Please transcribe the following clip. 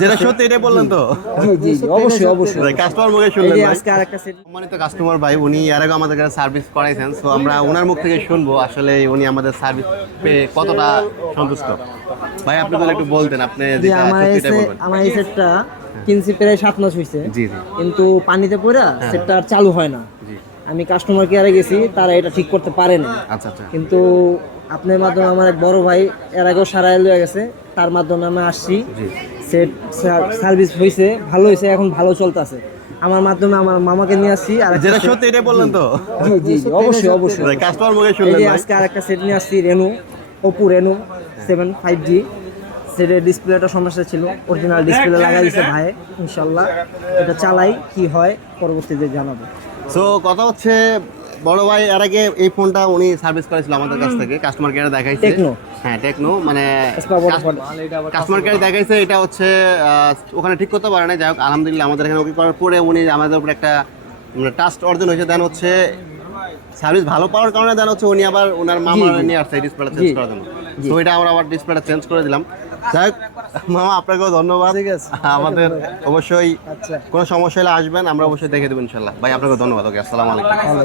যেটা সত্যি এটা বললেন তো? জি জি অবশ্যই অবশ্যই। কাস্টমার মুখে শুনলেন এই যে ভাই। আজকে আরেকটা সেট সম্মানিত কাস্টমার ভাই, উনি এর আগে আমাদের কাছে সার্ভিস করাইছেন, সো আমরা ওনার মুখ থেকে শুনবো আসলে উনি আমাদের সার্ভিস পেয়ে কতটা সন্তুষ্ট। ভাই আপনি যদি একটু বলতেন, আপনি যে যেটা সত্যি এটাই বলবেন। আমার এই সেটটা কিনছি প্রায় 7 মাস হয়েছে, জি জি কিন্তু পানিতে পড়া সেটটা আর চালু হয় না। জি। আমি কাস্টমার কেয়ারে গেছি, তারা এটা ঠিক করতে পারেনি। আচ্ছা আচ্ছা। কিন্তু আপনার মাধ্যমে আমার এক বড় ভাই এর আগেও সারাই লয়ে গেছে, তার মাধ্যমে আমি আসছি। জি। সেট সার্ভিস হয়েছে, ভালো হয়েছে, এখন ভালো চলতেছে। আমার মাধ্যমে আমার মামাকে নিয়ে আসছি। আর যেটা সত্যি এটাই বললেন তো? জি জি জি, অবশ্যই অবশ্যই। কাস্টমার মুখে এই শুনলেন যে ভাই। আজকে আরেকটা সেট নিয়ে আসছি, রেনু, ওপো রেনু 7 5G। সেটের ডিসপ্লেটা সমস্যা ছিল, অরিজিনাল ডিসপ্লে লাগাই দিয়েছে ভাই। ইনশাল্লাহ এটা চালাই, কি হয় পরবর্তীতে জানাবো। সো কথা হচ্ছে, বড় ভাই এর আগে এই ফোনটা উনি সার্ভিস করেছিল আমাদের কাছ থেকে, কাস্টমার কেয়ারে দেখাইছে। টেকনো। হ্যাঁ টেকনো, মানে Vodafone। কাস্টমার কেয়ারে দেখাইছে। এটা হচ্ছে ওখানে ঠিক করতে পারে না, যাই হোক আলহামদুলিল্লাহ আমাদের এখানে ওকে করার পরে উনি আমাদের উপর একটা ট্রাস্ট অর্জন হয়েছে। দেন হচ্ছে সার্ভিস ভালো পাওয়ার কারণে দেন হচ্ছে উনি আবার ওনার মামা জি। নিয়ে আসছে ডিসপ্লেটা চেঞ্জ জি। করার জন্য। জি। তো এটা আমরা আবার ডিসপ্লেটা চেঞ্জ করে দিলাম। যাই হোক মামা, আপনাকেও ধন্যবাদ। ঠিক আছে। আমাদের অবশ্যই আচ্ছা। কোনো সমস্যা হলে আসবেন, আমরা অবশ্যই দেখে দেবো ইনশাল্লাহ। ভাই আপনাকেও ধন্যবাদ। ওকে, আসসালামু আলাইকুম। ভালো